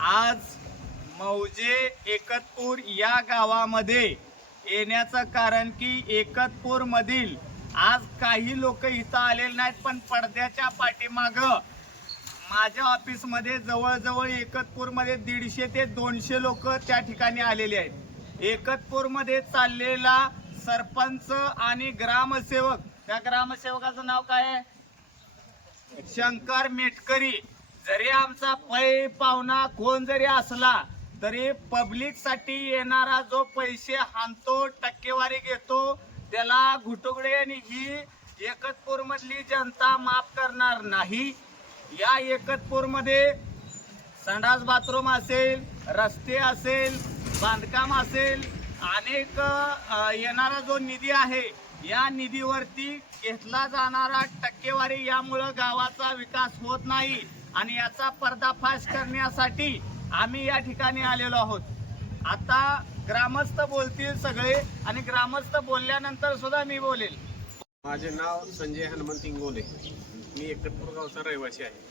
आज मौजे एकतपूर या गावामध्ये येण्याचं कारण की एकतपूर मधील आज काही लोक इथं आलेले नाहीत, पण पडद्याच्या पाठीमागं माझ्या ऑफिसमध्ये जवळजवळ एकतपूरमध्ये 150 ते 200 लोक त्या ठिकाणी आलेले आहेत. एकतपूरमध्ये चाललेला सरपंच आणि ग्रामसेवक, त्या ग्रामसेवकाचं नाव काय आहे? शंकर मेटकरी. जरी आमचा पै पाहुणा कोण जरी असला तरी पब्लिक साठी येणारा जो पैसे हाणतो, टक्केवारी घेतो, त्याला घुटुगडे आणि ही एकतपूर मधली जनता माफ करणार नाही. या एकतपूर मध्ये संडास बाथरूम असेल, रस्ते असेल, बांधकाम असेल, अनेक येणारा जो निधी आहे या निधीवरती घेतला जाणारा टक्केवारी, यामुळं गावाचा विकास होत नाही आणि याचा पर्दाफाश करण्यासाठी आम्ही या ठिकाणी आलेलो आहोत. आता ग्रामस्थ बोलतील सगळे आणि ग्रामस्थ बोलल्यानंतर सुद्धा मी बोलेल. माझे नाव संजय हनुमंत इंगोले, मी एकतपूर गावचा रहिवासी आहे.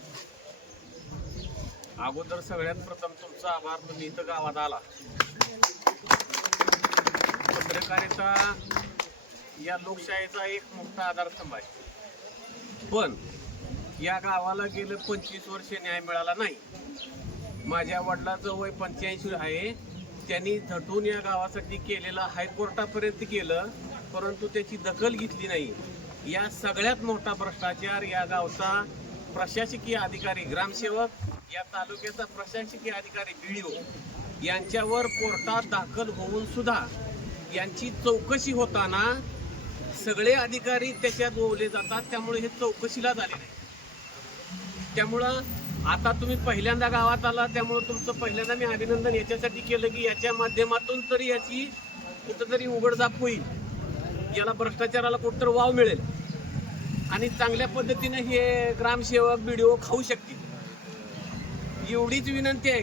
अगोदर सगळ्यात प्रथम तुमचा आभार, तुम्ही इथं गावात आला. पत्रकारिता या लोकशाहीचा एक मोठा आधारस्तंभ आहे, पण या गावाला गेलं 25 वर्ष न्याय मिळाला नाही. माझ्या वडिलाचं वय 85 आहे. त्यांनी झटून या गावासाठी केलेलं हायकोर्टापर्यंत केलं, परंतु त्याची दखल घेतली नाही. या सगळ्यात मोठा भ्रष्टाचार या गावचा प्रशासकीय अधिकारी, ग्रामसेवक, या तालुक्याचा प्रशासकीय अधिकारी BDO यांच्यावर कोर्टात दाखल होऊन सुद्धा यांची चौकशी होताना सगळे अधिकारी त्याच्यात ओवले जातात. त्यामुळे हे चौकशीला झाले नाही. त्यामुळं आता तुम्ही पहिल्यांदा गावात आला, त्यामुळे तुमचं पहिल्यांदा मी अभिनंदन याच्यासाठी केलं की याच्या माध्यमातून तरी याची कुठंतरी उघडझाप होईल, याला भ्रष्टाचाराला कुठंतरी वाव मिळेल आणि चांगल्या पद्धतीने हे ग्रामसेवक BDO खाऊ शकतील. एवढीच विनंती आहे.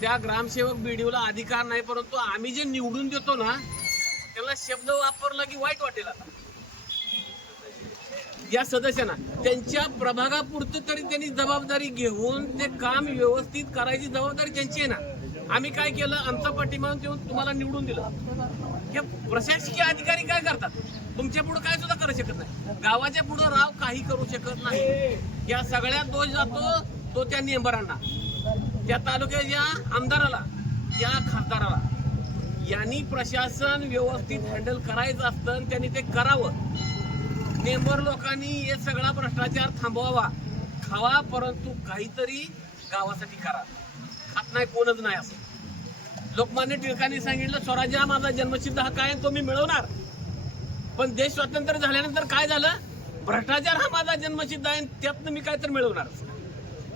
त्या ग्रामसेवक BDOला अधिकार नाही, परंतु आम्ही जे निवडून देतो ना त्याला शब्द वापरला की वाईट वाटेल. आता या सदस्यांना त्यांच्या प्रभागापुरतं तरी त्यांनी जबाबदारी घेऊन ते काम व्यवस्थित करायची जबाबदारी त्यांची आहे ना. आम्ही काय केलं, आमचा पाठीमागून देऊन तुम्हाला निवडून दिलं. हे प्रशासकीय अधिकारी काय करतात? तुमच्या पुढे काय सुद्धा करू शकत नाही. गावाच्या पुढे राव काही करू शकत नाही. या सगळ्यात दोष जातो तो त्या मेंबरांना, त्या तालुक्याच्या आमदाराला, त्या खासदाराला. यांनी प्रशासन व्यवस्थित हँडल करायचं असतं, त्यांनी ते करावं. मेंबर लोकांनी हे सगळा भ्रष्टाचार थांबवावा, खावा, परंतु काहीतरी गावासाठी करा. खात नाही कोणच नाही असं. लोकमान्य टिळकांनी सांगितलं, स्वराज्य हा माझा जन्मसिद्ध हक्क आहे, तो मी मिळवणार. पण देश स्वतंत्र झाल्यानंतर काय झालं? भ्रष्टाचार हा माझा जन्मसिद्ध आहे, त्यातनं मी काहीतरी मिळवणार.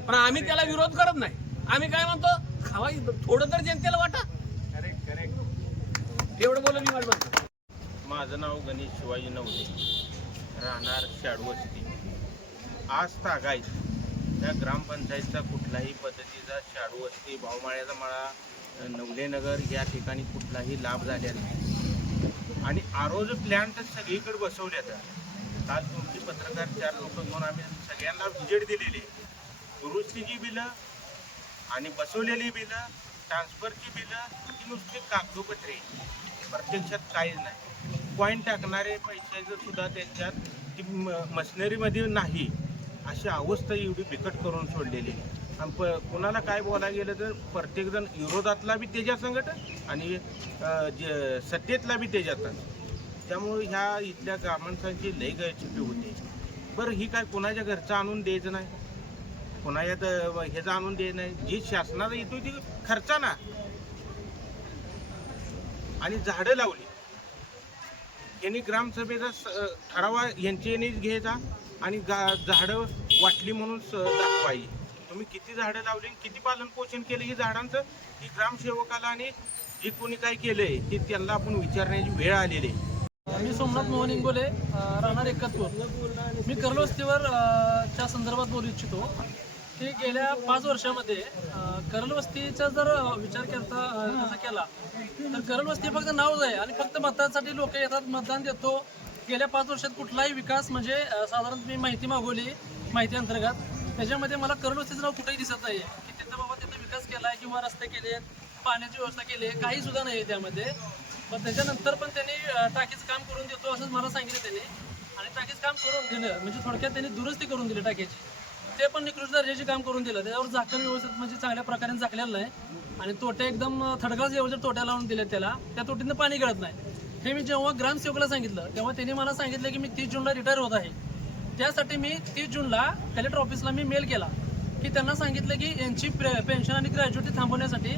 पण आम्ही त्याला विरोध करत नाही. आम्ही काय म्हणतो, खावा, थोडं तर जनतेला वाटा. एवढं बोलून मी म्हणतो. माझं नाव गणेश शिवाजी नवले, राहणार शाडवस्ती. आज तागायत त्या ग्रामपंचायतचा कुठलाही पद्धतीचा शाडवस्ती, भावमाळ्याचा मळा, नवलेनगर या ठिकाणी कुठलाही लाभ झालेला नाही. आणि आरोज प्लॅन्ट सगळीकडे बसवल्यात. काल तुमची पत्रकार 4 लोक घेऊन आम्ही सगळ्यांना व्हिजिट दिलेली. दुरुस्तीची बिलं आणि बसवलेली बिलं, ट्रान्सफरची बिलं, ती नुसती कागदोपत्री, प्रत्यक्षात काहीच नाही. पॉईंट टाकणारे पैशाचं सुद्धा त्यांच्यात ती मशिनरीमध्ये नाही. अशी अवस्था एवढी बिकट करून सोडलेली. आणि कोणाला काय बोलायला गेलं तर प्रत्येकजण विरोधातला बी त्याच्या संगत आणि सत्तेतला बी त्याच्यातच. त्यामुळे ह्या इथल्या ग्रामस्थांची लई गैरचिपी होते. बरं, ही काय कोणाच्या घरचं आणून द्यायचं नाही, कोणाच्यात ह्याचं आणून द्यायचं नाही. जी शासनाला येतो ती खर्चाना. आणि झाडं लावली, यांनी ग्रामसभेचा ठरावा यांनीच घ्यायचा आणि झाडं वाटली म्हणून दाखवायची. तुम्ही किती झाडं लावली, किती पालन पोषण केलं ही झाडांचं, ही ग्रामसेवकाला आणि जे कोणी काय केलंय ते त्यांना आपण विचारण्याची वेळ आलेली आहे. मी सोमनाथ मोहन इंगोले, राहणार एकतपूर. मी करलवस्तीवर च्या संदर्भात बोलू इच्छितो की गेल्या 5 वर्षामध्ये करलवस्तीचा जर विचार कसा केला तर करलवस्ती फक्त नावच आहे आणि फक्त मतदानासाठी लोक येतात, मतदान देतो. गेल्या 5 वर्षात कुठलाही विकास म्हणजे साधारण मी माहिती मागवली, माहिती अंतर्गत त्याच्यामध्ये मला करलवस्तीचं नाव कुठेही दिसत नाही की तिथं बाबा तिथं विकास केलाय किंवा रस्ते केले, पाण्याची व्यवस्था केली आहे, काही सुद्धा नाही आहे त्यामध्ये. पण त्याच्यानंतर पण त्यांनी टाकीचं काम करून देतो असंच मला सांगितलं त्यांनी. आणि टाकीचं काम करून दिलं म्हणजे थोडक्यात त्यांनी दुरुस्ती करून दिली टाकीची, ते पण निकृष्ट दर्जाचे काम करून दिलं. त्याच्यावर झाकण व्यवस्थित म्हणजे चांगल्या प्रकारे झाकलेलं नाही आणि तोटे एकदम थडगाच व्यवस्थित तोट्या लावून दिले त्याला, त्या तोटीनं पाणी गळत नाही. हे मी जेव्हा ग्रामसेवकला सांगितलं तेव्हा त्यांनी मला सांगितलं की मी 30 जूनला रिटायर होत आहे. त्यासाठी मी 30 जूनला कलेक्टर ऑफिसला मी मेल केला की त्यांना सांगितलं की यांची पेन्शन आणि ग्रॅज्युएटी थांबवण्यासाठी.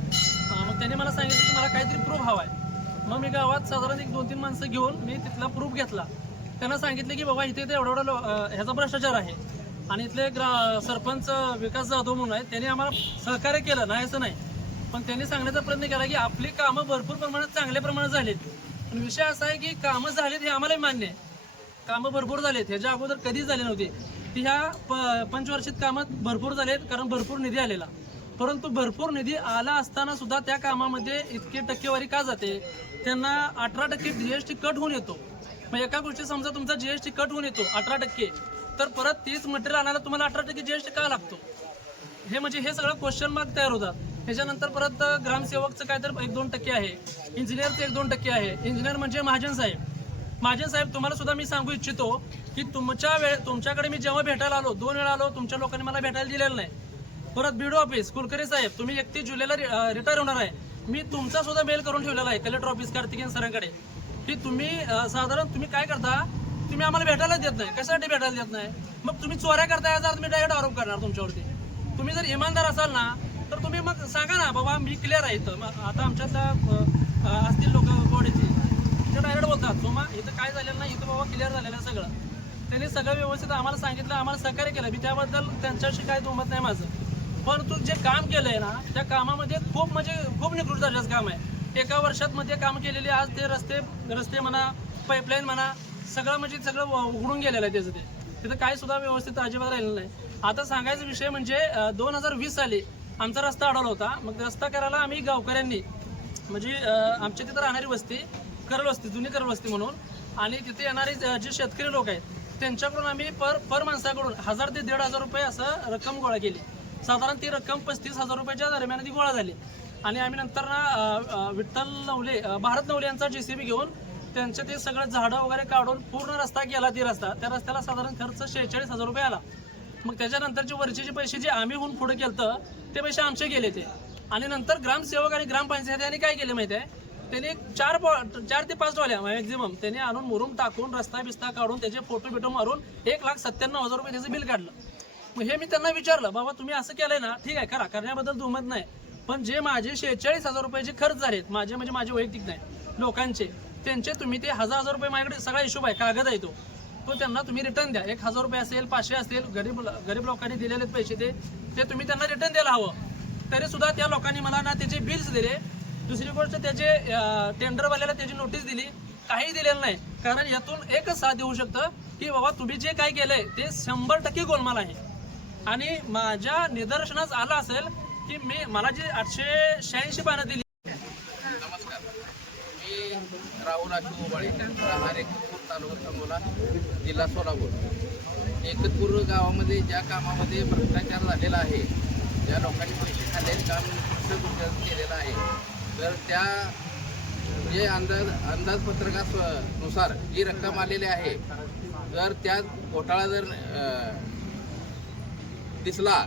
मग त्यांनी मला सांगितलं की मला काहीतरी प्रूफ हवा आहे. मग मी गावात साधारण 1-2-3 माणसं घेऊन मी तिथला प्रूफ घेतला. त्यांना सांगितलं की बाबा इथे एवढा ह्याचा भ्रष्टाचार आहे आणि इथले सरपंच विकास जाधव म्हणून आहेत, त्यांनी आम्हाला सहकार्य केलं नाही असं नाही, पण त्यांनी सांगण्याचा प्रयत्न केला की आपली कामं भरपूर प्रमाणात चांगल्या प्रमाणात झालीत. पण विषय असा आहे की कामं झालीत हे आम्हालाही मान्य आहे, कामं भरपूर झालेत, ह्याच्या अगोदर कधीच झाले नव्हते. ती ह्या पंचवार्षिक कामात भरपूर झालेत कारण भरपूर निधी आलेला. परंतु भरपूर निधी आला असताना सुद्धा त्या कामामध्ये इतकी टक्केवारी का जाते? त्यांना 18% GST कट होऊन येतो. मग एका गोष्टी समजा तुमचा GST कट होऊन येतो 18%, तर परत तीच मटेरियल आणायला तुम्हाला 18% GST का लागतो? हे म्हणजे हे सगळं क्वेश्चन मार्क तयार होतात. त्याच्यानंतर परत ग्रामसेवकचं काय तर 1-2% आहे, इंजिनियरचं 1-2% आहे. इंजिनियर म्हणजे महाजन साहेब तुम्हाला सुद्धा मी सांगू इच्छितो की तुमच्याकडे मी जेव्हा भेटायला आलो 2 वेळा आलो, तुमच्या लोकांनी मला भेटायला दिलेलं नाही. परत BDO ऑफिस कुलकर्णी साहेब, तुम्ही 31 जुलैला रिटायर होणार आहे, मी तुमचा सुद्धा मेल करून ठेवलेला आहे कलेक्टर ऑफिस कार्तिकेयन सरांकडे की तुम्ही साधारण तुम्ही काय करता, तुम्ही आम्हाला भेटायला देत नाही. कशासाठी भेटायला देत नाही? मग तुम्ही चोऱ्या करताय याचा अर्थ मी डायरेक्ट आरोप करणार तुमच्यावरती. तुम्ही जर इमानदार असाल ना तर तुम्ही मग सांगा ना बाबा मी क्लिअर आहे इथं. आता आमच्यातल्या असतील लोक बॉडीची ते डायरेक्ट बोलतात तो मग इथं काय झालेलं नाही, इथं बाबा क्लिअर झालेलं आहे सगळं. त्यांनी सगळं व्यवस्थित आम्हाला सांगितलं, आम्हाला सहकार्य केलं. मी त्याबद्दल त्यांच्याशी काही दुमत नाही माझं. परंतु जे काम केलं आहे ना त्या कामामध्ये खूप निकृष्ट दर्जाचं काम आहे. एका वर्षात मध्ये काम केलेले आज ते रस्ते म्हणा, पाईपलाईन म्हणा, सगळं उघडून गेलेलं आहे त्याचं. तिथं काय सुद्धा व्यवस्थित अजिबात राहिलेलं नाही. आता सांगायचा विषय म्हणजे 2020 साली आमचा रस्ता अडवला होता. मग रस्ता करायला आम्ही गावकऱ्यांनी म्हणजे आमच्या तिथं राहणारी वस्ती करल वस्ती, जुनी करल वस्ती म्हणून, आणि तिथे येणारे जे शेतकरी लोक आहेत त्यांच्याकडून आम्ही पर माणसाकडून 1000 ते 1500 रुपये असं रक्कम गोळा केली. साधारण ती रक्कम 35,000 रुपयाच्या दरम्यान ती गोळा झाली. आणि आम्ही नंतर ना भारत नवले यांचा JCB घेऊन त्यांचे ते सगळं झाडं वगैरे काढून पूर्ण रस्ता केला. त्या रस्त्याला साधारण खर्च 46,000 रुपये आला. मग त्याच्यानंतरचे वरचे पैसे जे आम्ही होऊन पुढे केलं ते पैसे आमचे गेले ते. आणि नंतर ग्रामसेवक आणि ग्रामपंचायत यांनी काय केले माहिती आहे, त्यांनी 4 ते 5 टोल्या मॅक्झिमम त्यांनी आणून मुरुम टाकून रस्ता बिस्ता काढून त्याचे फोटो मारून 1,97,000 रुपये त्याचं बिल काढलं. मग हे मी त्यांना विचारलं, बाबा तुम्ही असं केलंय ना, ठीक आहे करा, करण्याबद्दल दुमत नाही, पण जे माझे 46,000 रुपये जे खर्च झालेत माझे म्हणजे माझे वैयक्तिक नाही लोकांचे, त्यांचे तुम्ही ते 1,000 रुपये माझ्याकडे सगळा हिशोब आहे, कागद आहे तो त्यांना तुम्ही रिटर्न द्या. 1,000 रुपये असेल, 500 असेल, गरीब लोकांनी दिलेले पैसे ते तुम्ही त्यांना रिटर्न द्यायला हवं. तरी सुद्धा त्या लोकांनी मला ना त्याचे बिल्स दिले. दुसरी गोष्ट त्याचे टेंडरवाल्याला त्याची नोटीस दिली, काही दिलेलं नाही. कारण यातून एकच साथ देऊ शकतं की बाबा तुम्ही जे काय केलंय ते 100% गोलमाल आहे. आणि माझ्या निदर्शनास आलं असेल की मला जे 886 पानं दिली. नमस्कार, मी राहुल राजू उबाळे, राहणार एकतपूर, तालुका सांगोला, जिल्हा सोलापूर. एकतपूर गावामध्ये ज्या कामामध्ये भ्रष्टाचार झालेला आहे, ज्या लोकांनी पैसे खाल्लेले काम केलेलं आहे, तर त्या जे अंदाजपत्रकानुसार जी रक्कम आलेली आहे, तर त्या घोटाळा जर दिसला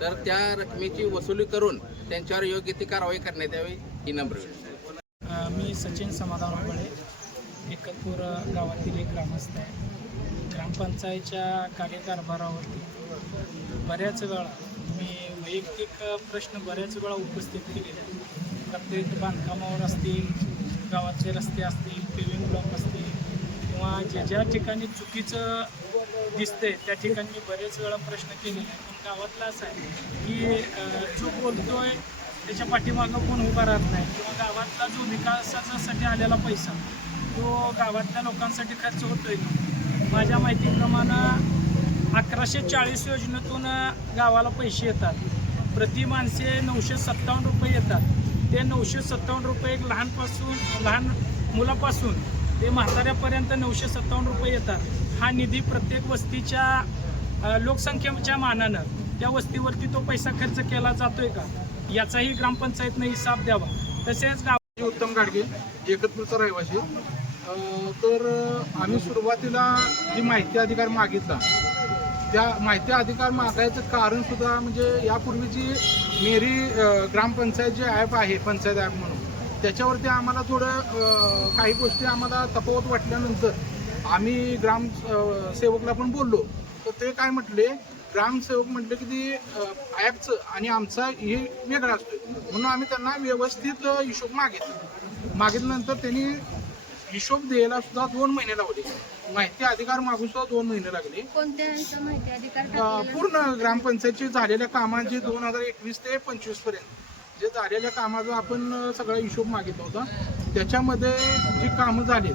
तर त्या रकमेची वसुली करून त्यांच्यावर योग्य ती कारवाई करण्यात यावी ही नम्र विनंती. मी सचिन समाधान उबाळे, एकतपूर गावातील एक ग्रामस्थ आहे. ग्रामपंचायतच्या कार्यकारभारावरती बऱ्याच वेळा मी वैयक्तिक प्रश्न बऱ्याच वेळा उपस्थित केलेले आहेत. प्रत्येक बांधकामावर असतील, गावाचे रस्ते असतील, पेविंग ब्लॉक असतील, किंवा ज्या ठिकाणी चुकीचं दिसतंय त्या ठिकाणी मी बरेच वेळा प्रश्न केलेले आहेत. पण गावातला असं आहे की जो बोलतोय त्याच्या पाठीमागं कोण उभा राहत नाही, किंवा गावातला जो विकासासाठी आलेला पैसा तो गावातल्या लोकांसाठी खर्च होतोय. माझ्या माहितीप्रमाणे 1140 योजनेतून गावाला पैसे येतात. प्रति माणसे 957 रुपये येतात. ते 957 रुपये एक लहान मुलापासून ते म्हाताऱ्यापर्यंत 957 रुपये येतात. हा निधी प्रत्येक वस्तीच्या लोकसंख्येच्या मानानं त्या वस्तीवरती तो पैसा खर्च केला जातोय का? याचाही ग्रामपंचायतनं हिसाब द्यावा. तसेच गाव उत्तम गाडगे, एकतपूरचा रहिवासी. तर आम्ही सुरुवातीला जी माहिती अधिकार मागितला, त्या माहिती अधिकार मागायचं कारण सुद्धा म्हणजे यापूर्वी जी मेरी ग्रामपंचायत जे ॲप आहे, पंचायत ॲप म्हणून, त्याच्यावरती आम्हाला थोडं काही गोष्टी आम्हाला तफावत वाटल्यानंतर आम्ही सेवकला पण बोललो. तर ते काय म्हटले, ग्रामसेवक म्हटले की ती ॲपचं आणि आमचा हे वेगळा असतो, म्हणून आम्ही त्यांना व्यवस्थित हिशोब मागितल्यानंतर त्यांनी हिशोब द्यायला सुद्धा 2 महिने लावले. माहिती अधिकार मागून सुद्धा 2 महिने लागले. कोणत्या माहिती अधिकार पूर्ण ग्रामपंचायतचे झालेल्या कामाचे 2021 ते 25 पर्यंत जे झालेल्या कामाचा आपण सगळा हिशोब मागितला होता. त्याच्यामध्ये जी कामं झाली,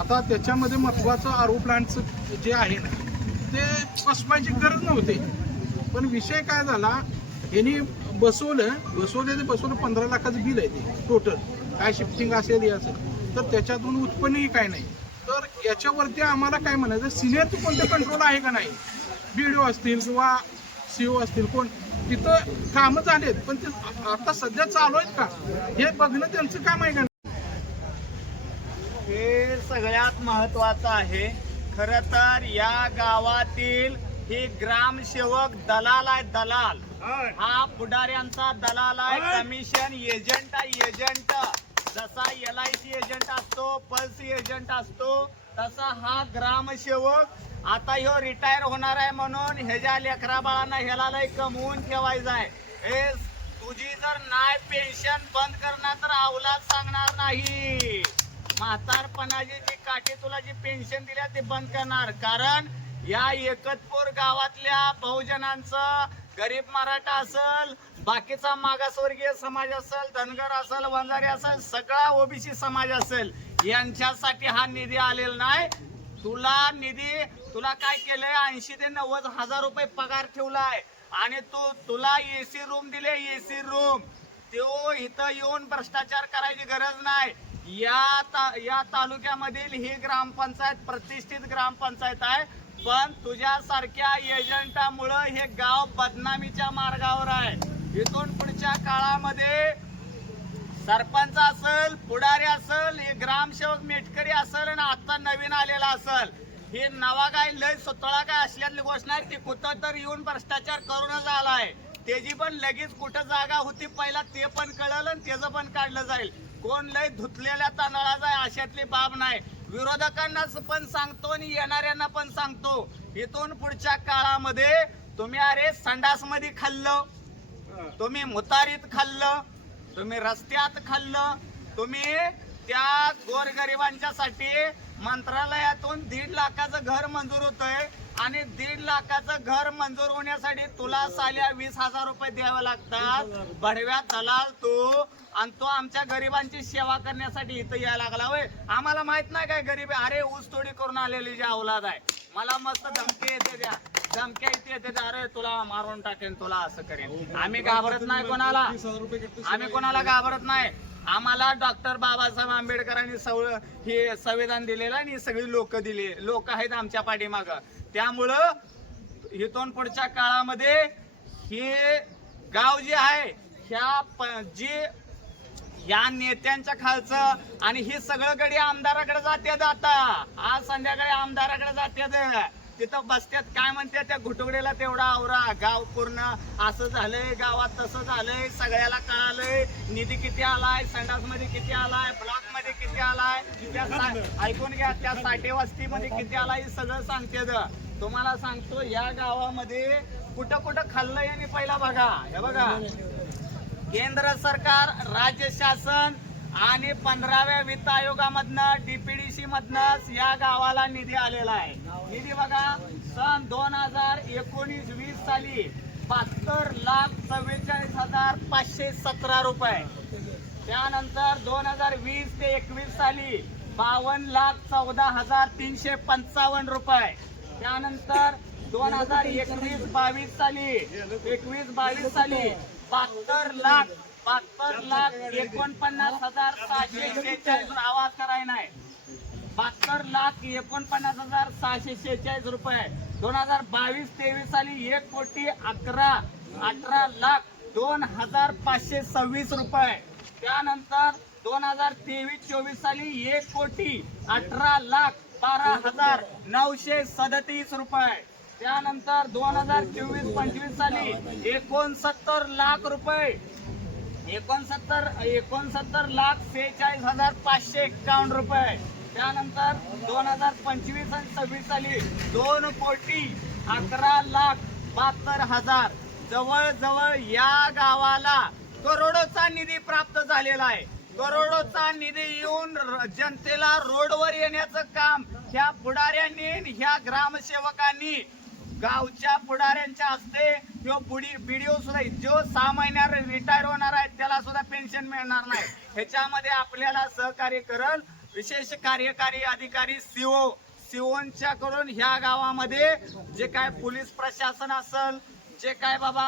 आता त्याच्यामध्ये महत्त्वाचं आरो प्लांटचं जे आहे ना, ते बसवायची गरज नव्हती. पण विषय काय झाला, यांनी बसवलं 15 लाखाचं बिल आहे ते टोटल, काय शिफ्टिंग असेल हे असेल, तर त्याच्यातून उत्पन्नही काय नाही. तर याच्यावरती आम्हाला काय म्हणायचं, सिनियर कोणते कंट्रोल आहे का नाही, BDO असतील किंवा CO असतील, कोण तिथं कामं झालेत पण ते आता सध्या चालू आहेत का हे बघणं त्यांचं काम आहे का. हे सगळ्यात महत्वाचं आहे. खरं तर या गावातील ही ग्रामसेवक दलाल आहे, दलाल. हा पुढाऱ्यांचा दलाल आहे, कमिशन एजंट आहे, एजंट. जसा LIC एजंट असतो, पल्स एजंट असतो, तसा हा ग्रामसेवक. आता ह्यो रिटायर होणार आहे म्हणून ह्याच्या लेकरा बाळांना ह्याला लय कमवून ठेवायचं आहे. हे तुझी जर नाही पेन्शन बंद करणार तर अवलाद सांगणार नाही. म्हातारपणाची जी काठी तुला जी पेन्शन दिल्या ते बंद करणार. कारण या एकतपूर गावातल्या बहुजनांचं, गरीब मराठा असेल, बाकीचा मागासवर्गीय समाज असेल, धनगर असेल, वंजारी असेल, सगळा OBC समाज असेल, यांच्यासाठी हा निधी आलेला नाही. तुला काय केलंय, 80 ते 90 हजार रुपये पगार ठेवलाय आणि तुला AC रूम दिले, AC रूम. तो इथं येऊन भ्रष्टाचार करायची गरज नाही. या तालुक्यामधील ही ग्रामपंचायत प्रतिष्ठित ग्रामपंचायत आहे, पण तुझ्यासारख्या एजंटामुळं हे गाव बदनामीच्या मार्गावर आहे. इथून पुढच्या काळामध्ये सरपंच असेल, पुढारी असेल, हे ग्रामसेवक मेटकरी असेल आणि आता नवीन आलेला असेल, हे नवा काय लय सुतळा काय असल्यातली गोष्ट नाही. ते कुठं तर येऊन भ्रष्टाचार करूनच आलाय. त्याची पण लगेच कुठं जागा होती पहिला ते पण कळलं आणि त्याचं पण काढलं जाईल. कोण लय धुतलेल्या तांदळाचा आहे अशातली बाब नाही. विरोधकांना पण सांगतो आणि येणाऱ्यांना पण सांगतो, इथून पुढच्या काळामध्ये तुम्ही अरे संडास मध्ये खाल्लं, तुम्ही मुतारीत खाल्लं, तुम्ही रस्त्यात खाल्लं, तुम्ही त्या गोरगरिबांच्यासाठी मंत्रालयातून 1.5 लाखाचं घर मंजूर होतंय आणि 1.5 लाखाचं घर मंजूर होण्यासाठी तुला साल्या 20,000 रुपये द्यावे लागतात. बडव्या दलाल तू, आणि तो आमच्या गरिबांची सेवा करण्यासाठी इथं यायला लागला. होय, आम्हाला माहित नाही काय गरीब आहे. अरे ऊस तोडी करून आलेली जी औलाद आहे, मला मस्त धमकी येते, द्या धमक्या येते, अरे तुला मारून टाकेन, तुला असं करेन. आम्ही घाबरत नाही कोणाला, आम्ही कोणाला घाबरत नाही. आम्हाला डॉक्टर बाबासाहेब आंबेडकरांनी हे संविधान दिलेलं आणि सगळी लोक आहेत आमच्या पाठीमागं. त्यामुळं इथून पुढच्या काळामध्ये हे गाव जे आहे या नेत्यांच्या खालचं आणि हे सगळं गडी आमदाराकडे जाते. आता आज संध्याकाळी आमदाराकडे जाते, तिथं बसत्यात. काय म्हणते, त्या घुटुगडेला तेवढा आवरा, गाव पूर्ण असं झालंय, गावात तसं झालंय, सगळ्याला कळालंय, निधी किती आलाय, संडास मध्ये किती आलाय, ब्लॉक मध्ये किती आलाय, ऐकून घ्या, त्या साठे वस्तीमध्ये किती आलाय, सगळं सांगते. तुम्हाला सांगतो, या गावामध्ये कुठं कुठं खाल्लंय आणि पहिला बघा, हे बघा, केंद्र सरकार, राज्य शासन आणि 15व्या वित्त आयोगामधनं, DPDC मधनं या गावाला निधी आलेला आहे. निधी बघा, सन 2019-20 साली 72,44,517 रुपये. त्यानंतर 2020 ते 21 साली 52,14,355 रुपये. त्यानंतर 2021-22 साली 72,49,646, आवाज कराय नाही, 72,49,646 रुपये. 2022-23 साली 1,18,00,000 2,526 रुपये. त्यानंतर 2023-24 साली 1,18,12,937 रुपये. त्यानंतर 2024-25 साली 69 लाख रुपये, 69,46,551 रुपये. त्यानंतर 2025 आणि 26 साली 2,11,72,000. जवळजवळ या गावाला करोडोचा निधी प्राप्त झालेला आहे. करोडोचा निधी येऊन जनतेला रोडवर येण्याचं काम ह्या पुढाऱ्यांनी, ह्या ग्रामसेवकांनी, गावच्या पुढाऱ्यांच्या हस्ते बीडीओ सुद्धा जो 6 महिन्यात रिटायर होणार आहे त्याला सुद्धा पेन्शन मिळणार नाही. ह्याच्यामध्ये आपल्याला सहकार्य करल विशेष कार्यकारी अधिकारी सीओंच्याकडून ह्या गावामध्ये जे काय पोलीस प्रशासन असेल, जे काय बाबा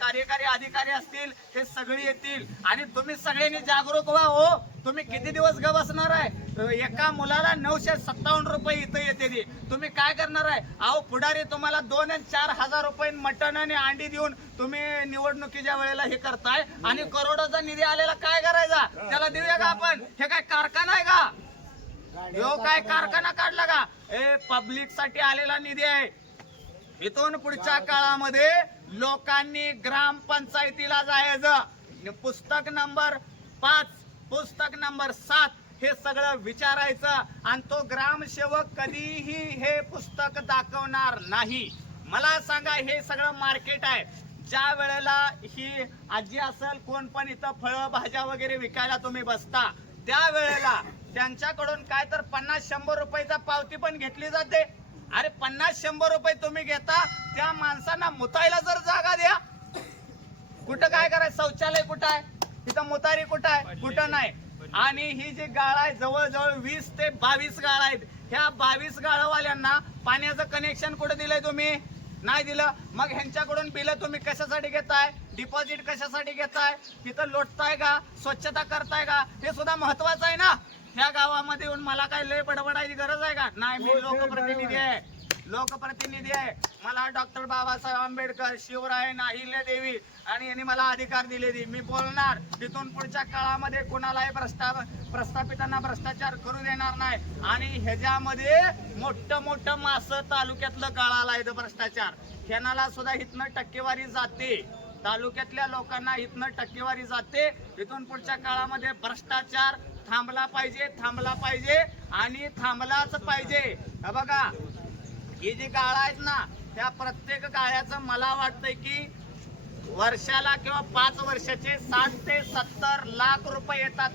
कार्यकारी अधिकारी असतील, हे सगळे येतील. आणि तुम्ही सगळ्यांनी जागरूक व्हा. हो, तुम्ही किती दिवस ग बसणार आहे? एका मुलाला 957 रुपये इथं येते ते. तुम्ही काय करणार आहे? अहो पुढारी तुम्हाला 2 आणि 4 हजार रुपये मटण आणि अंडी देऊन तुम्ही निवडणुकीच्या वेळेला हे करताय आणि करोडोचा निधी आलेला काय करायचा? त्याला देऊया का आपण? हे काय कारखाना आहे का? ह्यो काय कारखाना काढला का? पब्लिक साठी आलेला निधी आहे. इथून पुढच्या काळामध्ये लोकांनी ग्रामपंचायतीला जायचं. पुस्तक नंबर 5, पुस्तक नंबर 7 हे सगळं विचारायचं आणि तो ग्रामसेवक कधीही हे पुस्तक दाखवणार नाही. मला सांगा, हे सगळं मार्केट आहे. ज्या वेळेला ही आजी असेल, कोण पण इथं फळं भाज्या वगैरे विकायला तुम्ही बसता, त्या वेळेला त्यांच्याकडून काय तर 50-100 रुपयाचा पावती पण घेतली जाते. अरे 50-100 रुपये तुम्ही घेता, त्या माणसांना मुतायला जर जागा द्या. कुठं काय करायचं? शौचालय कुठं आहे? तिथं मुतारी कुठं आहे? कुठं नाही. आणि ही जी गाळ आहे, जवळजवळ 20 ते 22 गाळ आहेत. ह्या 22 गाळवाल्यांना पाण्याचं कनेक्शन कुठं दिलंय तुम्ही? नाही दिलं. मग ह्यांच्याकडून बिल तुम्ही कशासाठी घेताय? डिपॉझिट कशासाठी घेताय? तिथं लोटताय का? स्वच्छता करताय का? हे सुद्धा महत्वाचं आहे ना. ह्या गावामध्ये येऊन मला काय लय बडबडायची गरज आहे का? नाही, मी लोकप्रतिनिधी आहे. लोकप्रतिनिधी आहे. मला डॉक्टर बाबासाहेब आंबेडकर, शिवराय, अहिल्यादेवी आणि यांनी मला अधिकार दिले. मी बोलणार. तिथून पुढच्या काळामध्ये कोणालाही प्रस्थापितांना भ्रष्टाचार करू देणार नाही. आणि ह्याच्यामध्ये मोठं मासं तालुक्यातलं गळाला आहे भ्रष्टाचार. ह्याला सुद्धा इथनं टक्केवारी जाते. तालुक्यातल्या लोकांना इथनं टक्केवारी जाते. इथून पुढच्या काळामध्ये भ्रष्टाचार थांबला पाहिजे आणि थांबलाच पाहिजे. बघा, ही जी गाळा आहेत ना, त्या प्रत्येक गाळ्याचं मला वाटतंय की वर्षाला किंवा 5 वर्षाचे 60 ते 70 लाख रुपये येतात.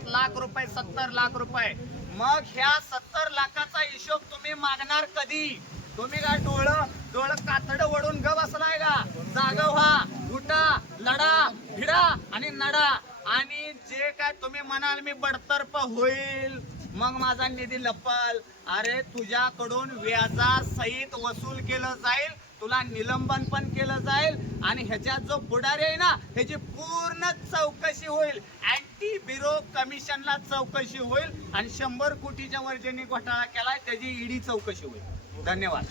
70 लाख रुपये. मग ह्या 70 लाखाचा हिशोब तुम्ही मागणार कधी? तुम्ही काय डोळं कातडं वडून ग बसलाय का? जागा व्हा, उठा, लढा, भिडा आणि नडा. आणि जे काय तुम्ही म्हणाल मी बडतर्फ होईल, मग माझा निधी लपल. अरे तुझ्याकडून व्याजासहित वसूल केलं जाईल, तुला निलंबन पण केलं जाईल. आणि ह्याच्यात जो पुढारी आहे ना, ह्याची पूर्ण चौकशी होईल. अँटी ब्युरो कमिशनला चौकशी होईल आणि 100 कोटीच्या वर ज्यांनी घोटाळा केलाय त्याची ईडी चौकशी होईल. धन्यवाद.